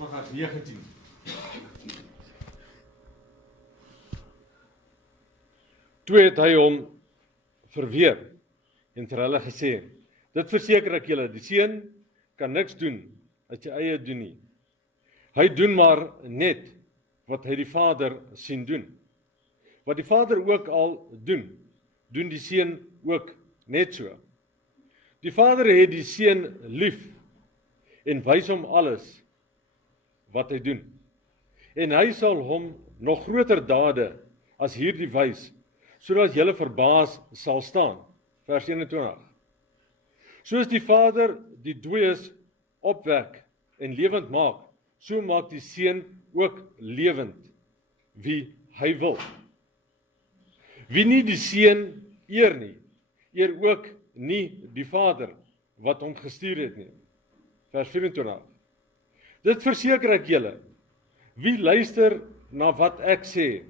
Paragraaf 19. Toe het hy hom verweer en vir hulle gesê, dit verseker ek julle, die seun kan niks doen uit sy eie doen nie. Hy doen maar net wat hy die Vader sien doen. Wat die Vader ook al doen, doen die seun ook net so. Die Vader het die seun lief en wys hom alles wat hy doen. En hy sal hom nog groter dade as hierdie wys, sodat julle verbaas sal staan. Vers 21. Soos die Vader die dooies opwek en lewend maak, so maak die seun ook lewend wie hy wil. Wie nie die seun eer nie, eer ook nie die Vader wat hom gestuur het nie. Vers 24. Dit verseker ek julle, wie luister na wat ek sê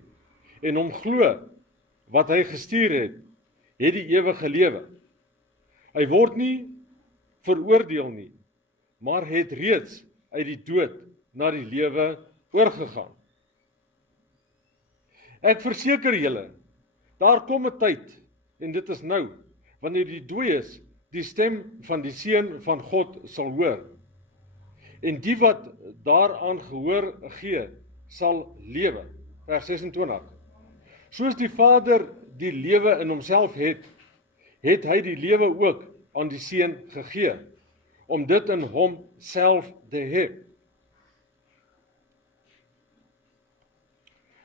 en hom glo wat hy gestuur het, het die ewige lewe. Hy word nie veroordeel nie, maar het reeds uit die dood na die lewe oorgegaan. Ek verseker julle, daar kom 'n tyd, en dit is nou, wanneer die dooies die stem van die Seun van God sal hoor. En die wat daaraan gehoor gee, sal lewe. Vers 26. Soos die Vader die lewe in homself het, het hy die lewe ook aan die Seun gegee, om dit in homself te hê.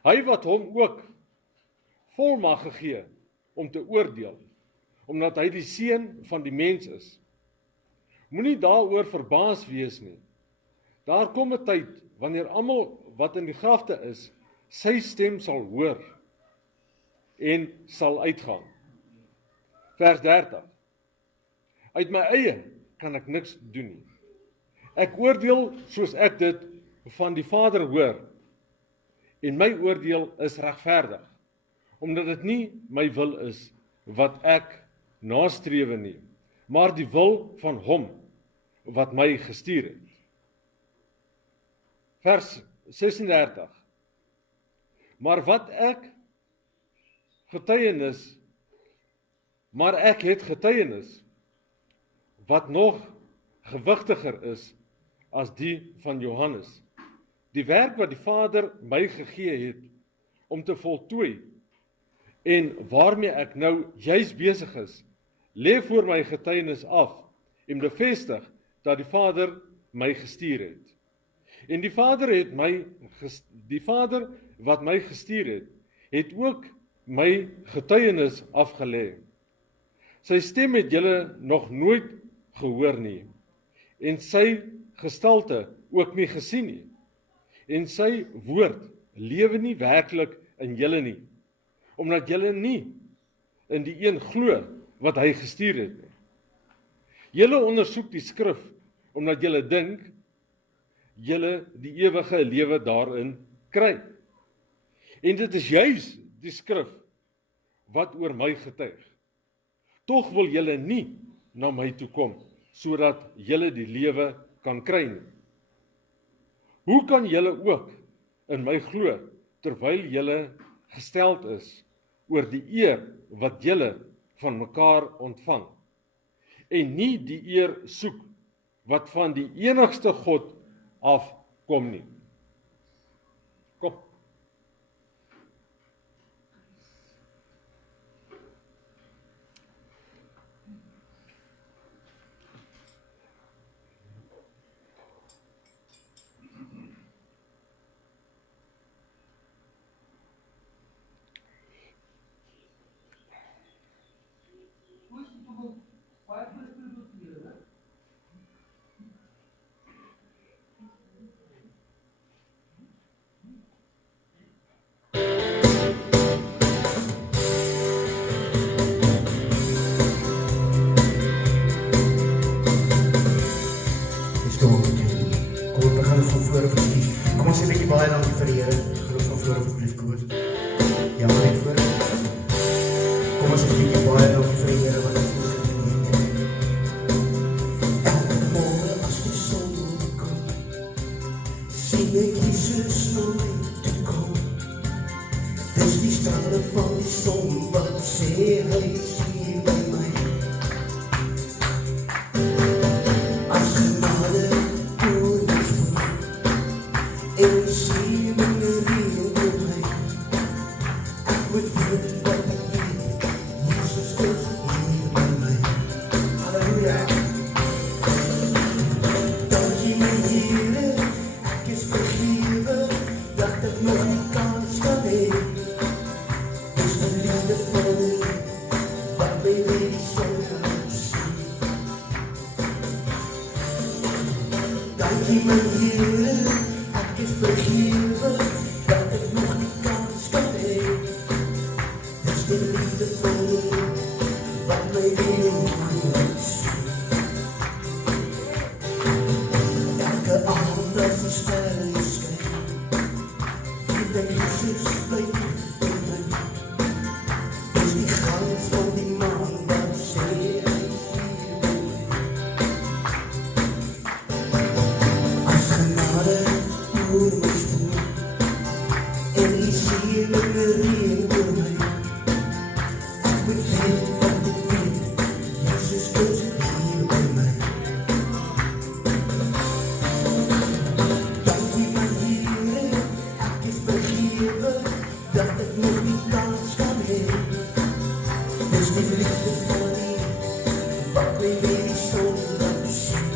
Hy wat hom ook volmag gegee om te oordeel, omdat hy die Seun van die mens is. Moenie daaroor verbaas wees nie. Daar kom 'n tyd wanneer almal wat in die grafte is, sy stem sal hoor en sal uitgaan. Vers 30. Uit my eie kan ek niks doen nie. Ek oordeel soos ek dit van die Vader hoor, en my oordeel is regverdig, omdat dit nie my wil is wat ek nastrewe nie, maar die wil van hom wat my gestuur het. Vers 36. Maar ek het getuienis wat nog gewigtiger is as die van Johannes. Die werk wat die Vader my gegee het om te voltooi en waarmee ek nou juis besig is, lê voor my getuienis af en bevestig dat die Vader my gestuur het. En die Vader wat my gestuur het ook my getuienis afgelê. Sy stem het julle nog nooit gehoor nie, en sy gestalte ook nie gesien nie. En sy woord lewe nie werklik in julle nie, omdat julle nie in die een glo wat hy gestuur het nie. Julle ondersoek die skrif, omdat julle dink, julle die ewige lewe daarin kry. En dit is juis die skrif wat oor my getuig. Tog wil julle nie na my toe kom, sodat julle die lewe kan kry nie. Hoe kan julle ook in my glo, terwyl julle gesteld is oor die eer wat julle van mekaar ontvang, en nie die eer soek wat van die enigste God afkom nie. Kom. Baie dankie vir die Here. Geloof van voor op briefkoers. Ja, maar net voor. Kom ons 'n bietjie baie dankie vir die Here wat ons gedoen het. Elke môre as die son kom, sien ek Jesus na my toe kom. Dis die strale van die son wat sê hy is hier by my. As genade oor my voet en sien my reën oor my, ek moet weet wat ek weet, Jesus is hier by my. Halleluja. Dankie my Here, ek is vergewe, dat ek nog die kans kan hê. Dis die liefde van U, wat my weer die son laat sien. Dankie my Here, ek is vergewe, dat ek nog die kans kan hê. Dis die liefde van U, wat my weer laat sien. Elke aand as die sterre skyn, weet ek Jesus bly dicht by my. Dis die glans van die maan wat sê hy is hier by my. As genade oor my spoor en die seën en die reën oor my, ek moet weet wat ek weet, Jesus is hier by my. Dankie my Here, ek is vergewe, dat ek nog die kans kan hê. Dis die liefde van U, wat my weer die son laat sien.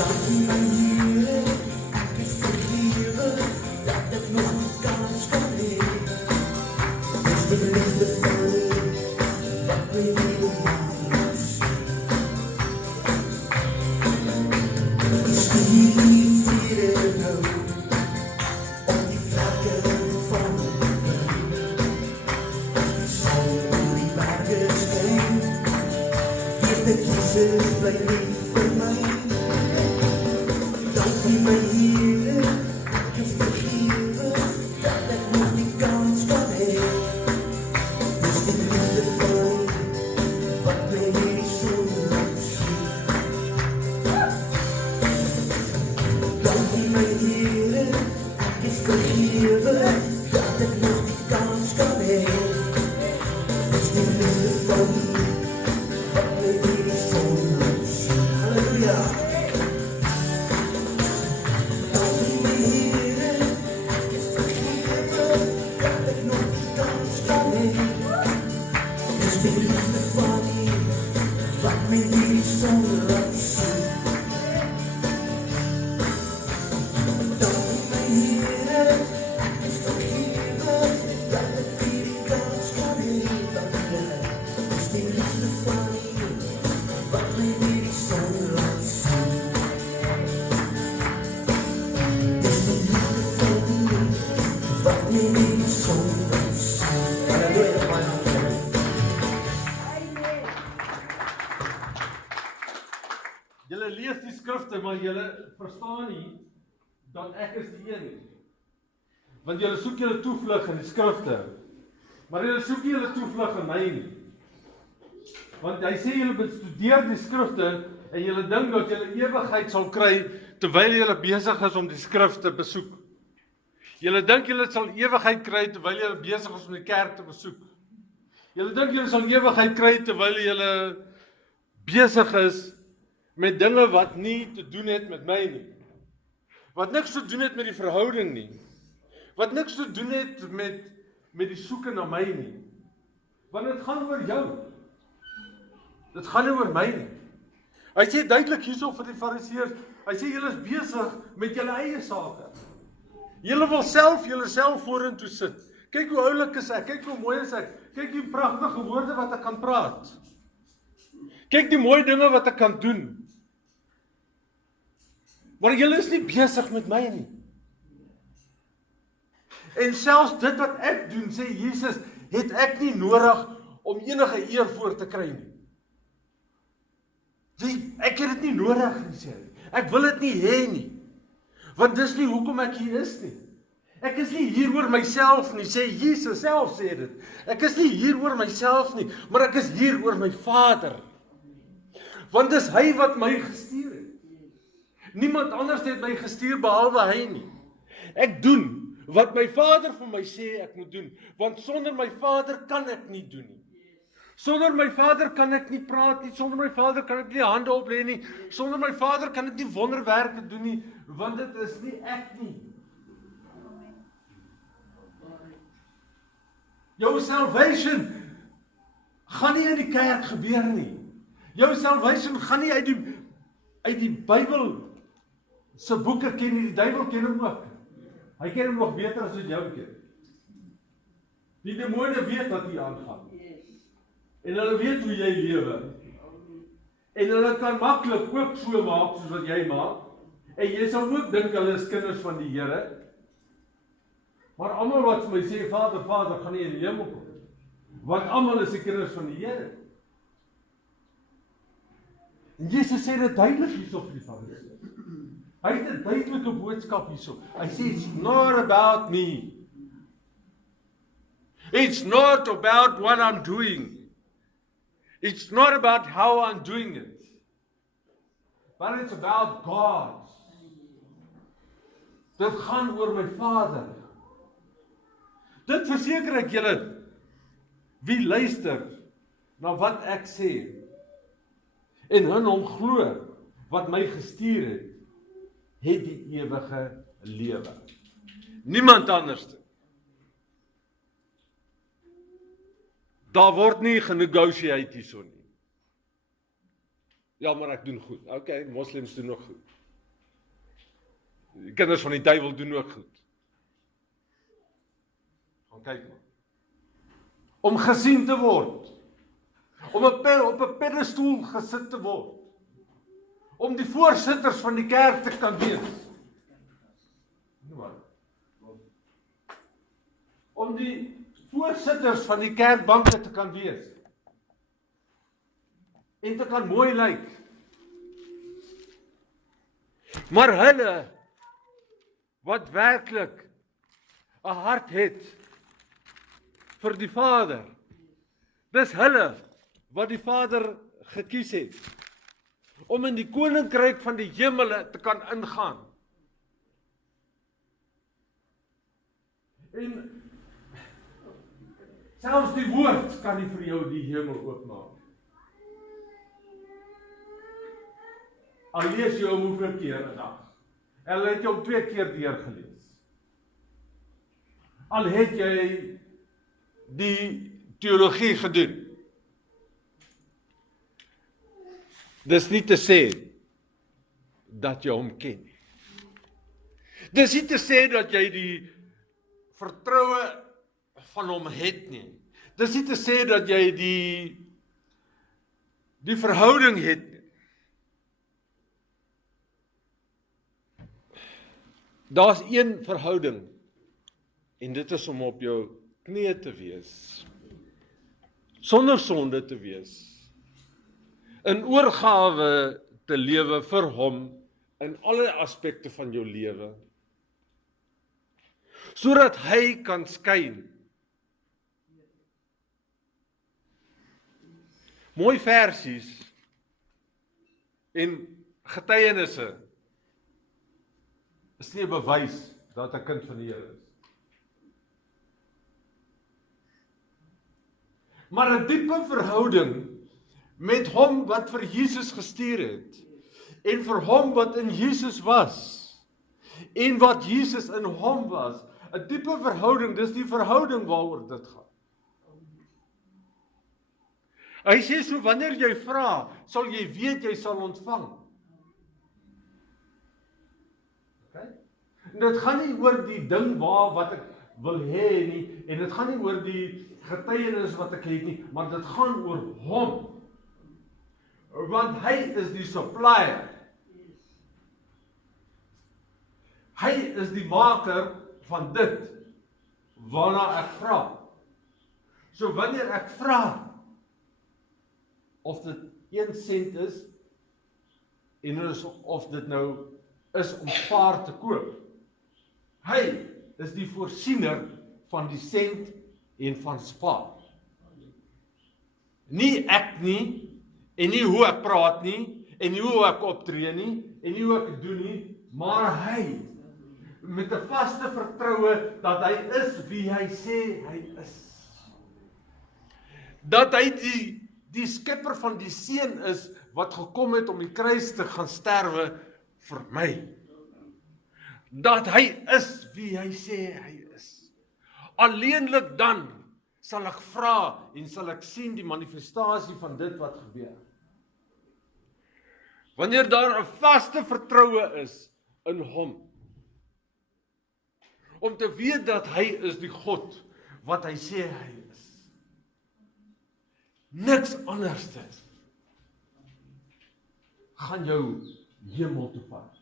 Dankie my Here, ek is vergewe, dat ek nog die kans kan hê. Dis die liefde van U, wat my weer die maan laat sien. Is die vrede nou, op die vlakke van my bly. Sal oor die berge skyn, weet ek Jesus bly lief vir my. Dankie my Here, ek is vergewe, dat ek nog die kans kan hê. Dis die liefde van U, wat my weer die son laat sien. Dankie my Here, ek is vergewe, dat ek nog die kans kan hê. Dis die liefde van U, wat my weer die son laat sien. Halleluja. Dankie my Here, ek is vergewe, dat ek nog die kans kan hê. Dis die liefde van U, wat my weer die son laat sien. Dankie my Here, ek is vergewe, dat ek weer die kans kan hê. Dankie, dis die liefde van U, wat my weer die son laat sien. Dis die liefde van U, wat my weer die son laat sien. Halleluja, baie dankie. Julle lees die skrifte, maar julle verstaan nie dat ek is die een nie. Want julle soek julle toevlug in die skrifte, maar julle soek nie julle toevlug in my nie. Want hy sê julle bestudeer die skrifte en julle dink dat julle ewigheid sal kry terwyl julle besig is om die skrif te besoek. Julle dink julle sal ewigheid kry terwyl julle besig is om die kerk te besoek. Julle dink julle sal ewigheid kry terwyl julle besig is met dinge wat nie te doen het met my nie. Wat niks te doen het met die verhouding nie. Wat niks te doen het met die soeke na my nie. Want dit gaan oor jou. Dit gaan nie oor my nie. Hy sê duidelik hierso vir die fariseërs, hy sê julle is besig met julle eie sake. Julle wil self vorentoe sit. Kyk hoe oulik is ek, kyk hoe mooi is ek, kyk die pragtige woorde wat ek kan praat. Kyk die mooi dinge wat ek kan doen. Maar julle is nie besig met my nie. En selfs dit wat ek doen, sê Jesus, het ek nie nodig om enige eer voor te kry nie. Ek het dit nie nodig nie, sê hy. Ek wil dit nie hê nie. Want dis nie hoekom ek hier is nie. Ek is nie hier oor myself nie, sê Jesus self sê dit. Ek is nie hier oor myself nie, maar ek is hier oor my Vader. Want dis hy wat my gestuur het. Niemand anders het my gestuur behalwe hy nie. Ek doen wat my Vader vir my sê ek moet doen, want sonder my Vader kan ek nie doen nie. Sonder my Vader kan ek nie praat nie, sonder my Vader kan ek nie hande oplê nie, sonder my Vader kan ek nie wonderwerke doen nie, want dit is nie ek nie. Jou salvation gaan nie in die kerk gebeur nie. Jou salvation gaan nie uit die Bybel se boeke ken nie, die duiwel ken hom ook. Hy ken hom nog beter as wat jou ken. Die demone weet wat hier aangaan. En hulle weet hoe jy lewe. En hulle kan maklik ook so maak soos wat jy maak. En jy sal ook dink hulle is kinders van die Here. Maar almal wat vir my sê, Vader, Vader, gaan nie in die hemel kom. Want almal is die kinders van die Here. En Jesus sê dit duidelik hierso vir die Fariseërs. Hy het 'n duidelike boodskap hierso. Hy sê, it's not about me. It's not about what I'm doing. It's not about how I'm doing it. But it's about God. Dit gaan oor my Vader. Dit verseker ek julle, wie luister na wat ek sê, en in hom glo wat my gestuur het die ewige lewe. Niemand anders. Daar word nie genegotiate hierso nie. Ja, maar ek doen goed. Okay, moslems doen ook goed. Die kinders van die duiwel doen ook goed. Gaan kyk maar. Om gesien te word. Om op 'n pedestal gesit te word. Om die voorsitters van die kerk te kan wees. Om die voorsitters van die kerkbanke te kan wees. En te kan mooi lyk. Maar hulle wat werklik 'n hart het vir die Vader, dis hulle wat die Vader gekies het om in die koninkryk van die hemele te kan ingaan. En selfs die woord kan nie vir jou die hemel oopmaak. Al lees jy hom hoeveel keer 'n dag. Al het jy hom 2 keer deurgelees. Al het jy die teologie gedoen. Dis nie te sê dat jy hom ken nie. Dis nie te sê dat jy die vertroue van hom het nie. Dis nie te sê dat jy die verhouding het nie. Daar's een verhouding en dit is om op jou knieë te wees. Sonder sonde te wees. In oorgawe te lewe vir hom in alle aspekte van jou lewe. Sodat hy kan skyn. Mooi versies en getuienisse is nie 'n bewys dat 'n kind van die Here is. Maar 'n diepe verhouding met hom wat vir Jesus gestuur het en vir hom wat in Jesus was en wat Jesus in hom was, 'n diepe verhouding, dis die verhouding waaroor dit gaan. Hy sê so, wanneer jy vra, sal jy weet jy sal ontvang. Okay? En dit gaan nie oor die ding wat ek wil hê nie, en dit gaan nie oor die getuienis wat ek het nie, maar dit gaan oor hom. Want hy is die supplier. Hy is die maker van dit waarna ek vra. So wanneer ek vra of dit 1 sent is en of dit nou is om spaar te koop. Hy is die voorsiener van die sent en van spaar. Nie ek nie, en nie hoe ek praat nie, en nie hoe ek optree nie, en nie hoe ek doen nie, maar hy, met 'n vaste vertroue, dat hy is wie hy sê hy is. Dat hy die skepper van die seun is, wat gekom het om die kruis te gaan sterwe vir my. Dat hy is wie hy sê hy is. Alleenlik dan sal ek vra en sal ek sien die manifestasie van dit wat gebeur. Wanneer daar 'n vaste vertroue is in hom, om te weet dat hy is die God wat hy sê hy is. Niks anderste gaan jou hemel toe vat.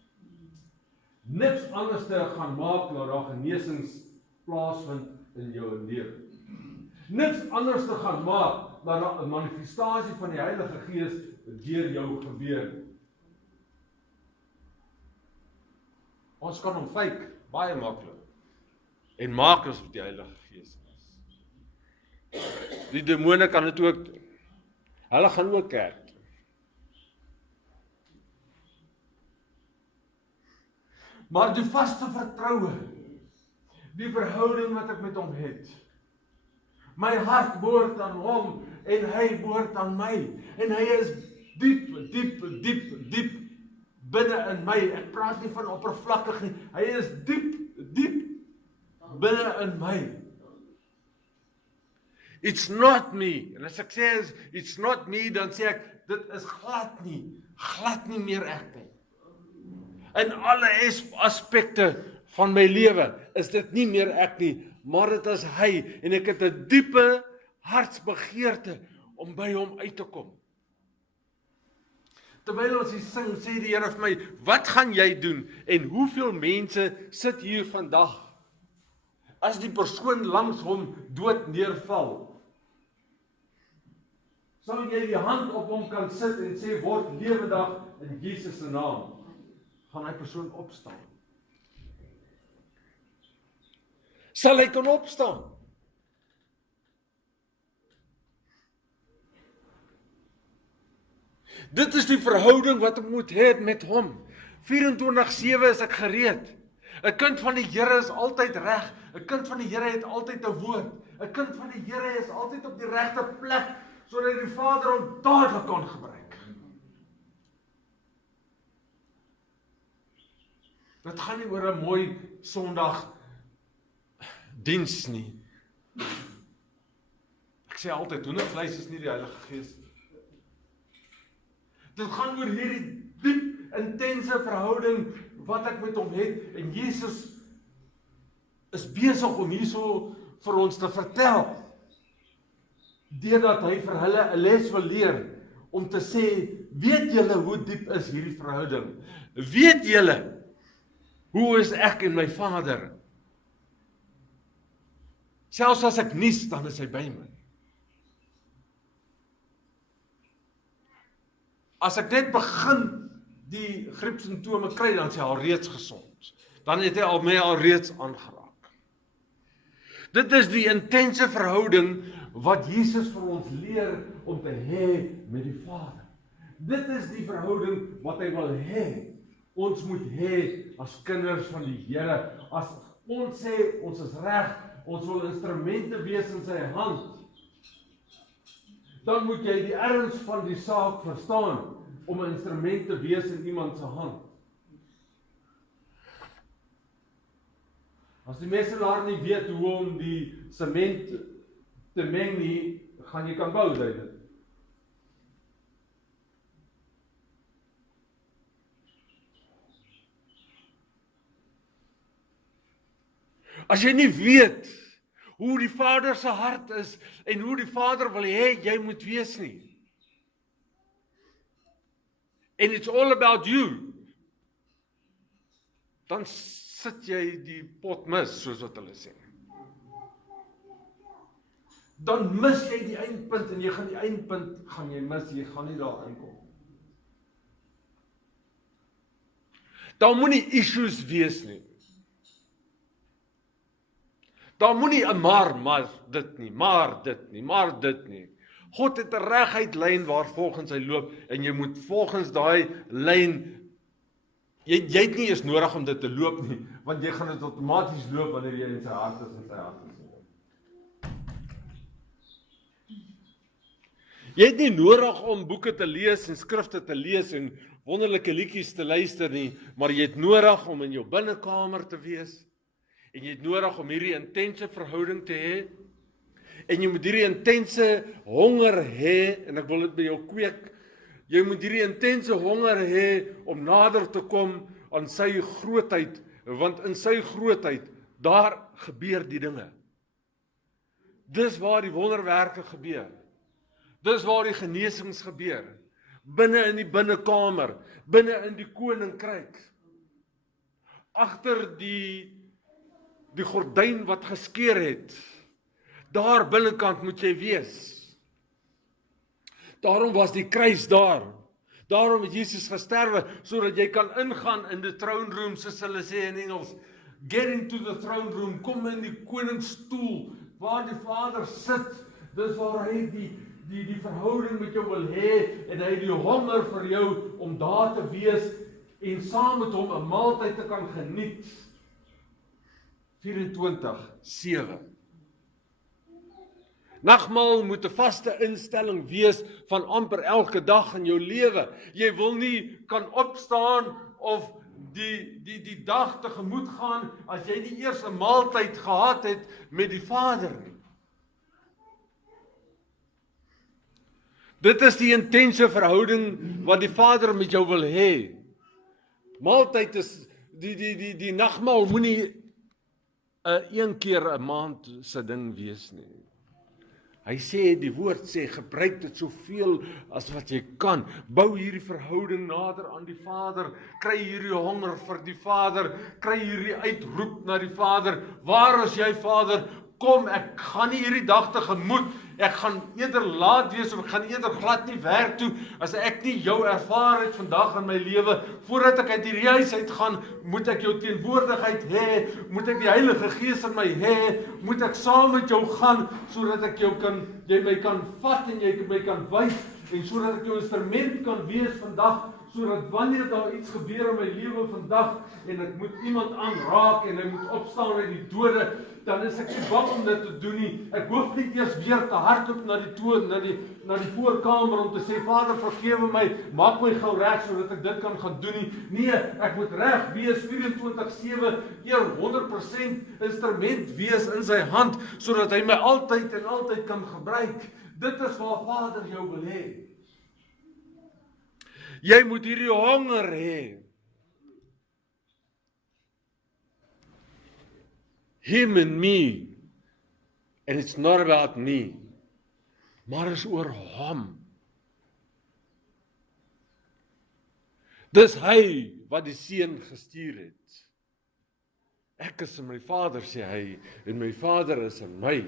Niks anderste gaan maak dat daar genesings plaasvind in jou lewe. Niks anderste gaan maak dat daar 'n manifestasie van die Heilige Gees deur jou gebeur. Ons kan hom fake baie maklik en maak asof die Heilige Gees is. Die demone kan dit ook doen. Hulle gaan ook kerk toe. Maar die vaste vertroue, die verhouding wat ek met hom het, my hart behoort aan hom en hy behoort aan my, en hy is diep binne in my. Ek praat nie van oppervlakkig nie, hy is diep binne in my. It's not me. En as ek sê it's not me, dan sê ek dit is glad nie meer ek nie. In alle aspekte van my lewe is dit nie meer ek nie, maar dit is hy, en ek het 'n diepe hartsbegeerte om by hom uit te kom. Terwyl ons hier sing, sê die Here vir my, wat gaan jy doen, en hoeveel mense sit hier vandag, as die persoon langs hom dood neerval, sal jy die hand op hom kan sit en sê, word lewendig in Jesus se naam, gaan hy persoon opstaan. Sal hy kan opstaan? Dit is die verhouding wat ek moet hê met hom. 24/7 is ek gereed. 'n Kind van die Here is altyd reg. 'n Kind van die Here het altyd 'n woord. 'n Kind van die Here is altyd op die regte plek, sodat die Vader hom dadelik kan gebruik. Dit gaan nie oor 'n mooi Sondag diens nie. Ek sê altyd, hoendervleis is nie die Heilige Gees nie. Dit gaan oor hierdie diep, intense verhouding wat ek met hom het, en Jesus is besig om hierso vir ons te vertel, deurdat hy vir hulle 'n les wil leer, om te sê, weet julle hoe diep is hierdie verhouding? Weet julle, hoe is ek en my Vader? Selfs as ek nies, dan is hy by my. As ek net begin die griepsimptome kry, dan is hy alreeds gesond. Dan het hy my alreeds aangeraak. Dit is die intense verhouding wat Jesus vir ons leer om te hê met die Vader. Dit is die verhouding wat hy wil hê. Ons moet hê as kinders van die Here. As ons sê ons is reg, ons wil instrumente wees in sy hand, dan moet jy die erns van die saak verstaan om 'n instrument te wees in iemand se hand. As die meselaar nie weet hoe om die sement te meng nie, gaan jy kan bou, sê dit. As jy nie weet hoe die Vader se hart is en hoe die Vader wil hê jy moet wees nie, and it's all about you, dan sit jy die pot mis, soos wat hulle sê. Dan mis jy die eindpunt, en jy gaan die eindpunt gaan jy mis, jy gaan nie daar aankom. Daar moenie issues wees nie. Daar moenie 'n maar dit nie, maar dit nie, maar dit nie. God het 'n reguit lyn waar volgens hy loop en jy moet volgens daai lyn jy het nie eens nodig om dit te loop nie, want jy gaan dit outomaties loop wanneer jy in sy hart is en sy hart is. Jy het nie nodig om boeke te lees en skrifte te lees en wonderlike liedjies te luister nie, maar jy het nodig om in jou binnekamer te wees en jy het nodig om hierdie intense verhouding te hê en jy moet hierdie intense honger hê en ek wil dit by jou kweek. Jy moet hierdie intense honger hê om nader te kom aan sy grootheid, want in sy grootheid, daar gebeur die dinge. Dis waar die wonderwerke gebeur. Dis waar die genesings gebeur. Binne in die binnekamer, binne in die koninkryk. Agter die gordyn wat geskeur het. Daar binnekant moet jy wees. Daarom was die kruis daar. Daarom het Jesus gesterwe, sodat jy kan ingaan in die throne room, soos hulle sê in Engels. Get into the throne room, kom in die koningsstoel, waar die Vader sit. Dis waar hy die verhouding met jou wil hê, en hy het die honger vir jou om daar te wees, en saam met hom 'n maaltyd te kan geniet. 24/7. Nagmaal moet 'n vaste instelling wees van amper elke dag in jou lewe. Jy wil nie kan opstaan of die dag tegemoet gaan as jy nie eers 'n maaltyd gehad het met die Vader nie. Dit is die intense verhouding wat die Vader met jou wil hê. Maaltyd is die nagmaal moenie 'een keer 'n maand se ding wees nie. Hy sê, die woord sê, gebruik dit soveel as wat jy kan. Bou hierdie verhouding nader aan die Vader. Kry hierdie honger vir die Vader. Kry hierdie uitroep na die Vader. Waar is jy, Vader? Kom, ek gaan nie hierdie dag tegemoet. Ek gaan eerder laat wees of ek gaan eerder glad nie werk toe as ek nie jou ervaar het vandag in my lewe. Voordat ek uit hierdie huis uitgaan, moet ek jou teenwoordigheid hê, moet ek die Heilige Gees in my hê, moet ek saam met jou gaan sodat ek jy my kan vat en jy my kan wys en sodat ek jou instrument kan wees vandag, sodat wanneer daar iets gebeur in my lewe vandag en ek moet iemand aanraak en hy moet opstaan uit die dode, dan is ek nie bang om dit te doen nie. Ek hoef nie eers weer te hardloop na die voorkamer om te sê, Vader, vergewe my, maak my gou reg sodat ek dit kan gaan doen nie. Nee, ek moet reg wees 24/7, eer 100% instrument wees in sy hand, sodat hy my altyd en altyd kan gebruik. Dit is waar Vader jou wil hê. Jy moet hierdie honger hê. Him and me. And it's not about me. Maar is oor hom. Dis hy wat die Seun gestuur het. Ek is in my Vader, sê hy, en my Vader is in my.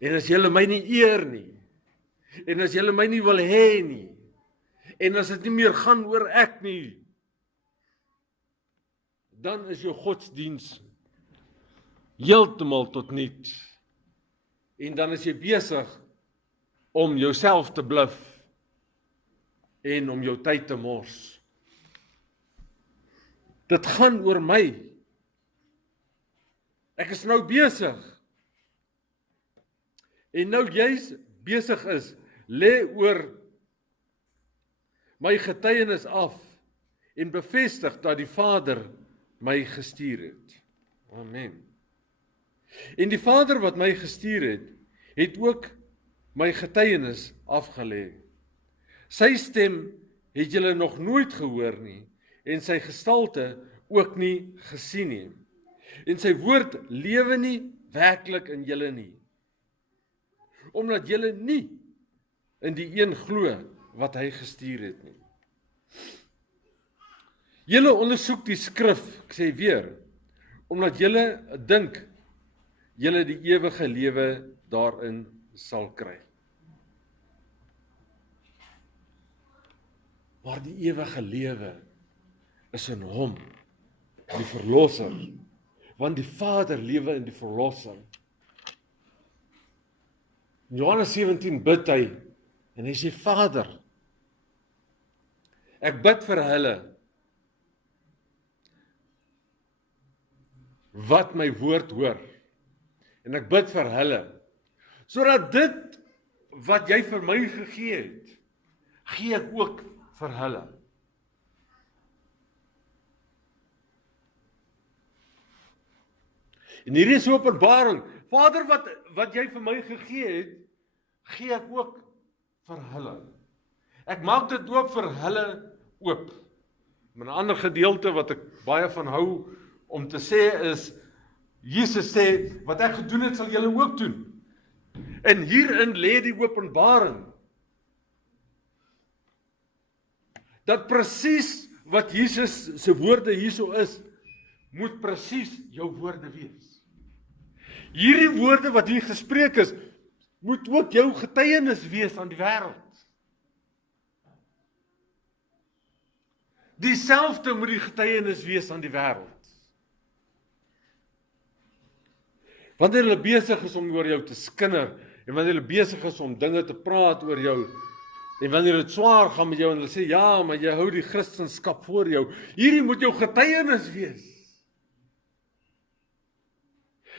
En as julle my nie eer nie, en as julle my nie wil hê nie, en as dit nie meer gaan oor ek nie, dan is jou godsdiens heeltemal tot niet. En dan is jy besig om jouself te bluf en om jou tyd te mors. Dit gaan oor my. Ek is nou besig. En nou jy's besig is, lê oor my getuienis af en bevestig dat die Vader my gestuur het. Amen. En die Vader wat my gestuur het ook my getuienis afgelê. Sy stem het julle nog nooit gehoor nie, en sy gestalte ook nie gesien nie. En sy woord lewe nie werklik in julle nie, omdat julle nie in die een glo wat hy gestuur het nie. Julle ondersoek die skrif, ek sê weer, omdat julle dink, julle die ewige lewe daarin sal kry. Maar die ewige lewe is in hom, die verlosser, want die Vader lewe in die verlosser. In Johannes 17 bid hy, en hy sê, Vader, ek bid vir hulle, wat my woord hoor, en ek bid vir hulle, sodat dit, wat jy vir my gegee het, gee ek ook vir hulle. En hierdie is openbaring, Vader, wat jy vir my gegee het, gee ek ook vir hulle. Ek maak dit ook vir hulle oop. Maar 'n ander gedeelte wat ek baie van hou om te sê is, Jesus sê, wat ek gedoen het, sal julle ook doen. En hierin lê die openbaring, dat presies wat Jesus se woorde hierso is, moet presies jou woorde wees. Hierdie woorde wat hier gespreek is, moet ook jou getuienis wees aan die wêreld. Dieselfde moet die getuienis wees aan die wêreld. Wanneer hulle besig is om oor jou te skinder, en wanneer hulle besig is om dinge te praat oor jou, en wanneer dit swaar gaan met jou, en hulle sê, ja, maar jy hou die Christendom voor jou, hierdie moet jou getuienis wees.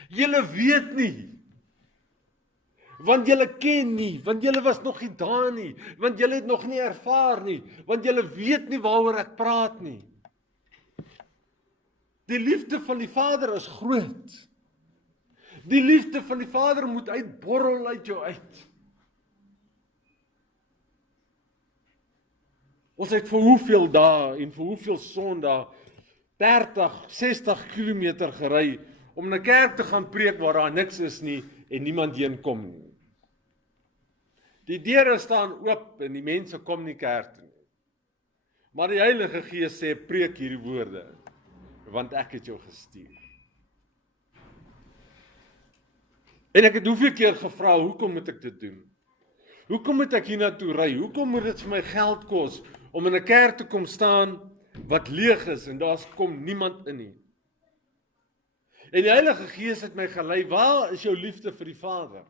Julle weet nie, want julle ken nie, want julle was nog nie daar nie, want julle het nog nie ervaar nie, want julle weet nie waaroor ek praat nie. Die liefde van die Vader is groot. Die liefde van die Vader moet uitborrel uit jou uit. Ons het vir hoeveel dae en vir hoeveel Sondae 30, 60 kilometer gery om in 'n kerk te gaan preek waar daar niks is nie en niemand heen kom nie. Die deure staan oop en die mense kom nie kerk toe nie. Maar die Heilige Gees sê, preek hierdie woorde, want ek het jou gestuur. En ek het hoeveel keer gevra, hoekom moet ek dit doen? Hoekom moet ek hiernatoe ry? Hoekom moet dit vir my geld kos om in 'n kerk te kom staan wat leeg is en daar kom niemand in nie? En die Heilige Gees het my gelei, waar is jou liefde vir die Vader?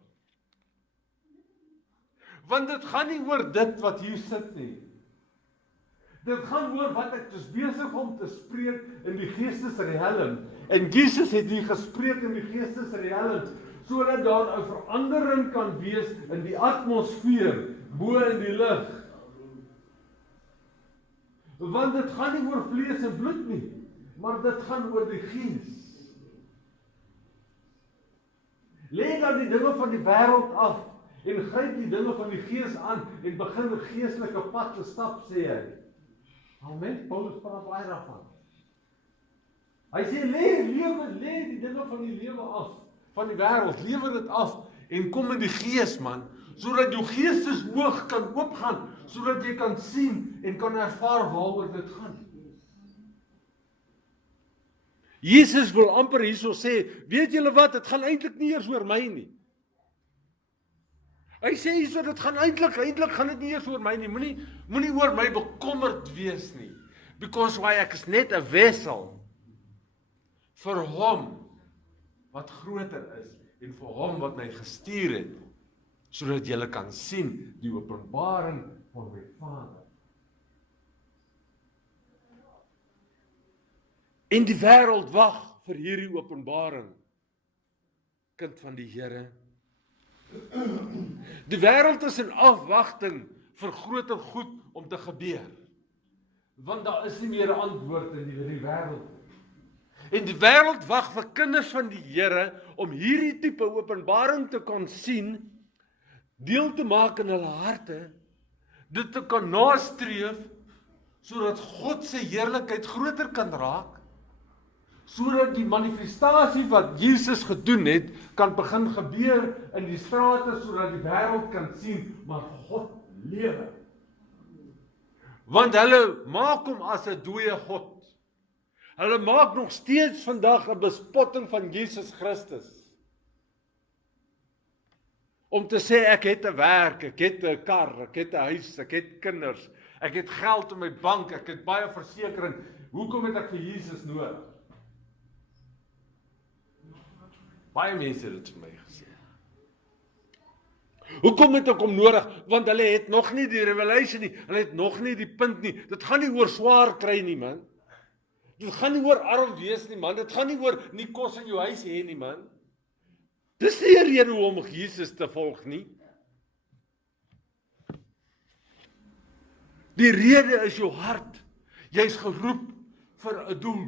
Want dit gaan nie oor dit wat hier sit nie. Dit gaan oor wat ek is besig om te spreek in die geestesriem. En Jesus het hier gespreek in die geestesriem, sodat daar 'n verandering kan wees in die atmosfeer, bo in die lug. Want dit gaan nie oor vlees en bloed nie, maar dit gaan oor die Gees. Lê dan die dinge van die wêreld af en gryp die dinge van die Gees aan en begin 'n geestelike pad te stap, sê hy. Amen. Paulus praat baie daarvan. Hy sê lê die dinge van die lewe af, van die wêreld, lewer dit af en kom in die Gees, man, sodat jou geestesoog kan oopgaan, sodat jy kan sien en kan ervaar waaroor dit gaan. Jesus wil amper hierso sê, weet julle wat, dit gaan eintlik nie eers oor my nie. Hy sê hierso, dit gaan eintlik gaan dit nie eers oor my nie, moenie oor my bekommerd wees nie, because why ek is net 'n wessel vir hom wat groter is, en vir hom wat my gestuur het, sodat julle kan sien die openbaring van my Vader. En die wêreld wag vir hierdie openbaring, kind van die Here. Die wêreld is in afwagting vir groter goed om te gebeur, want daar is nie meer 'n antwoord in die wêreld. En die wêreld wag vir kinders van die Here om hierdie tipe openbaring te kan sien, deel te maak in hulle harte, dit te kan nastreef, sodat God se heerlikheid groter kan raak, sodat die manifestasie wat Jesus gedoen het, kan begin gebeur in die strate, sodat die wêreld kan sien, maar God lewe. Want hulle maak hom as 'n dooie God. Hulle maak nog steeds vandag 'n bespotting van Jesus Christus. Om te sê, ek het 'n werk, ek het 'n kar, ek het 'n huis, ek het kinders, ek het geld in my bank, ek het baie versekering. Hoekom het ek vir Jesus nodig? Baie mense het dit vir my gesê. Hoekom het ek hom nodig? Want hulle het nog nie die revelation nie, hulle het nog nie die punt nie. Dit gaan nie oor swaar kry nie, man. Dit gaan nie oor arm wees nie, man. Dit gaan nie oor nie kos in jou huis hê nie, man. Dis nie 'n rede om Jesus te volg nie. Die rede is jou hart. Jy's geroep vir 'n doel.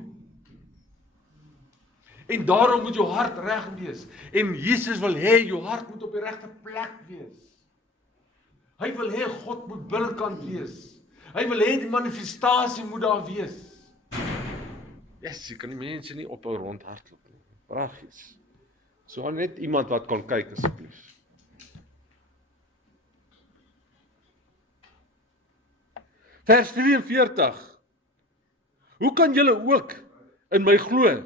En daarom moet jou hart reg wees. En Jesus wil hê jou hart moet op die regte plek wees. Hy wil hê God moet binnekant wees. Hy wil hê die manifestasie moet daar wees. Yes, jy kan die mense nie ophou rondhardloop nie. Pragtig. So net iemand wat kan kyk asseblief. Vers 44. Hoe kan julle ook in my glo,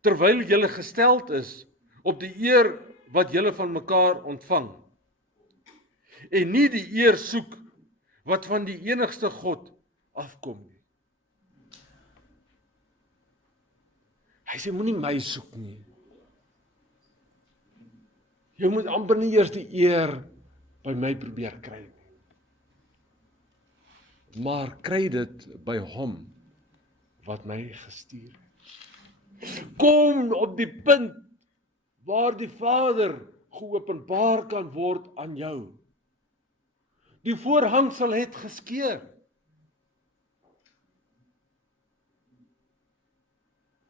terwyl julle gesteld is op die eer wat julle van mekaar ontvang, en nie die eer soek wat van die enigste God afkom nie. Hy sê, moenie my soek nie. Jy moet amper nie eers die eer by my probeer kry nie. Maar kry dit by hom wat my gestuur het. Kom op die punt waar die Vader geopenbaar kan word aan jou. Die voorhangsel het geskeur.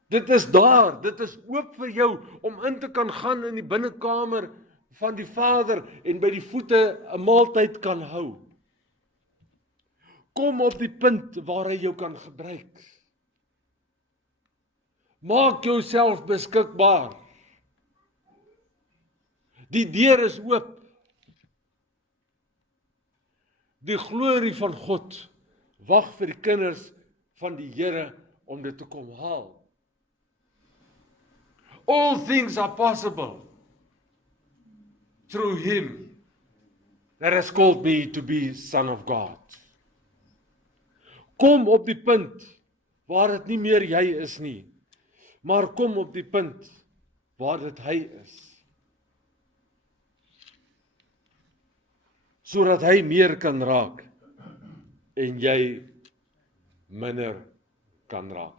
Dit is daar, dit is oop vir jou om in te kan gaan in die binnekamer van die Vader en by die voete 'n maaltyd kan hou. Kom op die punt waar hy jou kan gebruik. Maak jouself beskikbaar. Die deur is oop. Die glorie van God wag vir die kinders van die Here om dit te kom haal. All things are possible through him that has called me to be son of God. Kom op die punt waar dit nie meer jy is nie, maar kom op die punt waar dit hy is. Sodat hy meer kan raak en jy minder kan raak.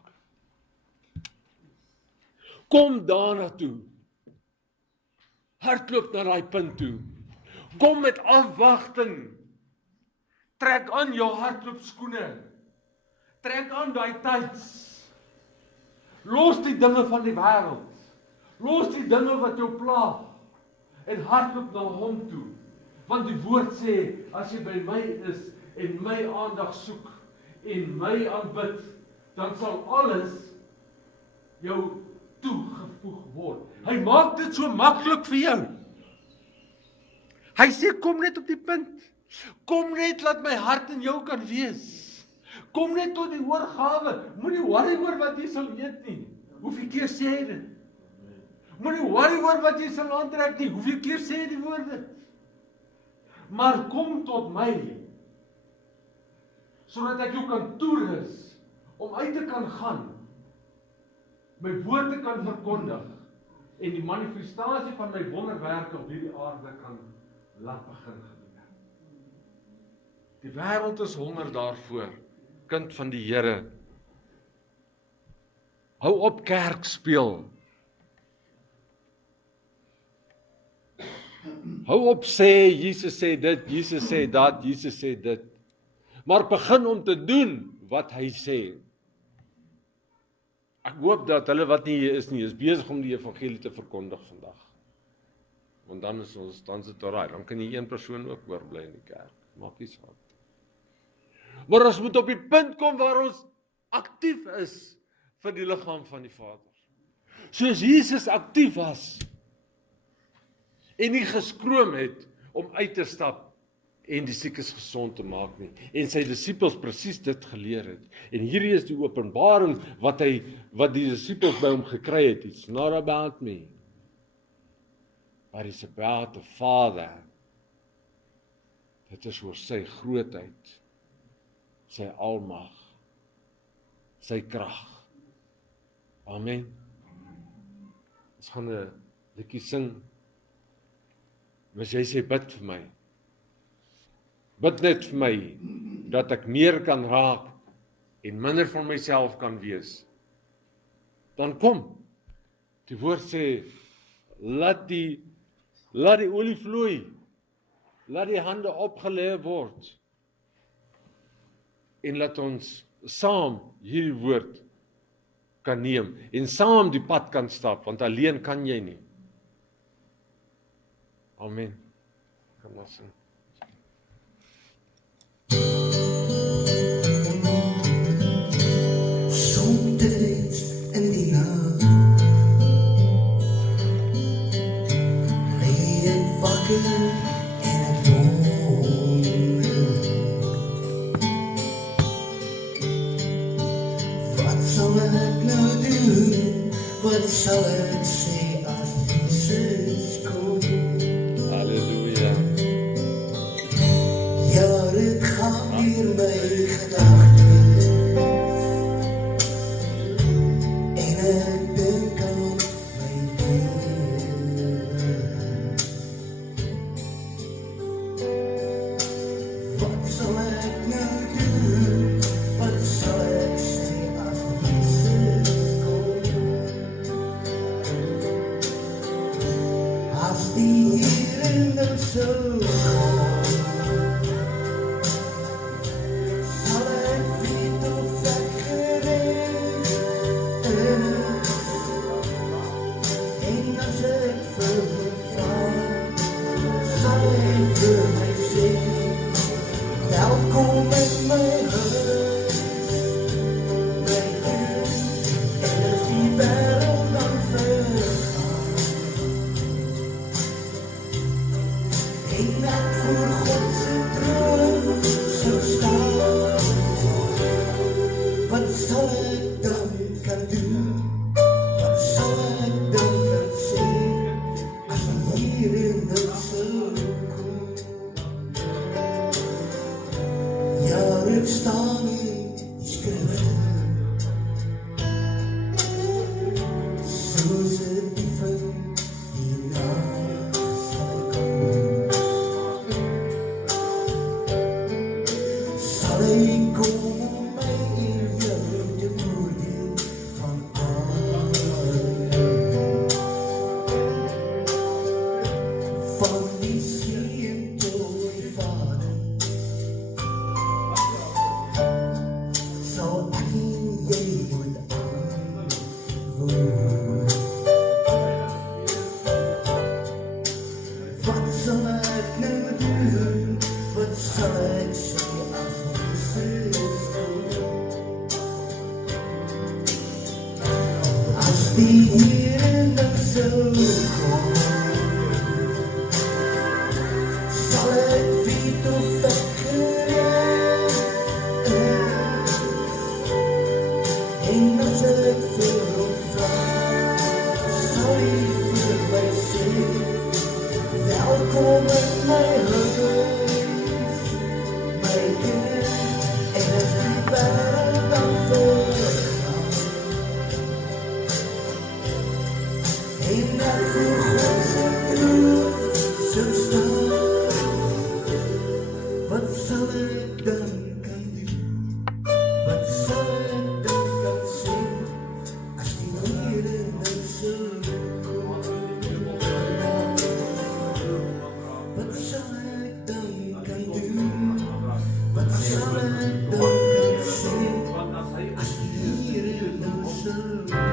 Kom daarna toe. Hardloop na daai punt toe. Kom met afwagting. Trek aan jou hardloopskoene. Trek aan daai tyds. Los die dinge van die wêreld. Los die dinge wat jou pla en hardloop na hom toe. Want die woord sê, as jy by my is en my aandag soek en my aanbid, dan sal alles jou toegevoeg word. Hy maak dit so maklik vir jou. Hy sê, kom net op die punt. Kom net, laat my hart in jou kan wees. Kom net tot die oorgawe. Moenie worry oor wat jy sal eet nie. Hoeveel keer sê hy dit? Moenie worry oor wat jy sal aantrek nie. Hoeveel keer sê hy die woord dit? Maar kom tot my, sodat ek jou kan toerus, om uit te kan gaan, my woord te kan verkondig, en die manifestasie van my wonderwerke op hierdie aarde kan laat begin gebeur. Die wêreld is honger daarvoor, kind van die Here. Hou op kerk speel. Hou op sê, Jesus sê dit, Jesus sê dat, Jesus sê dit. Maar begin om te doen wat hy sê. Ek hoop dat hulle wat nie hier is nie, is besig om die evangelie te verkondig vandag. Want dan is ons, dan sit dit reg, dan kan jy een persoon ook oorbly in die kerk. Maak nie saak. Maar ons moet op die punt kom waar ons aktief is vir die liggaam van die Vader. Soos Jesus aktief was en nie geskroom het om uit te stap en die siekes gesond te maak nie. En sy disippels presies dit geleer het. En hierdie is die openbaring wat die disippels by hom gekry het. It's not about me, but it's about the Father. Dit is oor sy grootheid, sy almag, sy krag. Amen. Ons gaan 'n liedjie sing. As jy sê, bid vir my. Bid net vir my, dat ek meer kan raak en minder van myself kan wees. Dan kom. Die woord sê, laat die olie vloei. Laat die hande opgelê word. En laat ons saam hierdie woord kan neem en saam die pad kan stap, want alleen kan jy nie. Amen. Kan ons sing. Soms in die nag lê ek wakker en ek wonder, wat sal ek nou doen? Wat sal ek sê as Jesus kom? Halleluja. Ja, ek gaan hier my gedagtes en ek dink aan my Heer. Wat sal ek nou doen? Wat sal ek sê as Jesus kom? As die Here nou sou kom, sal ek weet of ek gered is. En as ek vir hom vra, sal hy vir my sê, welkom in my huis, my kind. En as die wêreld dan vergaan en ek voor God se troon sou staan, wat sal ek dan kan doen? Wat sal ek dan kan sê as die Here nou sou kom? Ja, ek staan in die skrifte, soos 'n dief in die nag sal kom. Sal hy kom om my en jou te oordeel van van die seun tot die Vader, sal ek en jy moet antwoord. Wat sal ek nou doen? Wat sal ek sê as Jesus kom? As die Here nou sou kom, sal ek weet of ek gered is. En as ek vir hom vra, sal hy vir my sê, welkom in my huis, my kind. En as die wêreld dan vergaan en ek voor God se troon sou staan, wat sal ek dan kan doen? Wat sal ek dan kan sê as die Here nou sou kom? Wat sal ek dan kan doen? Wat sal ek dan kan sê as die Here nou sou kom?